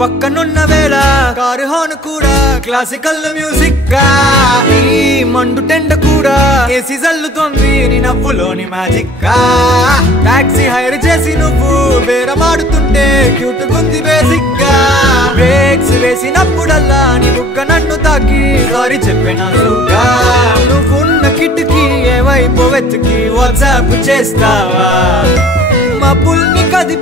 పక్కనున్న వేళ car horn కూడా క్లాసికల్ మ్యూజిక్ గా ఈ మండు టెండ కూడా ఏసీ జల్లుతోంది నీ నవ్వులోని మ్యాజిక్ గా టాక్సీ హైర్ చేసి నువ్వు బేరమాడుతుంటే క్యూట్ గుంది బేసిక్ గా బ్రేక్స్ వేసినప్పుడల్లా నీ బుగ్గ నన్ను తాకి సారీ చెప్పినానుగా నువ్వున్న కిటికీ ఏ వైపు వెతికి వాట్సాప్ చేస్తావా మబ్బుల్ని కదిపి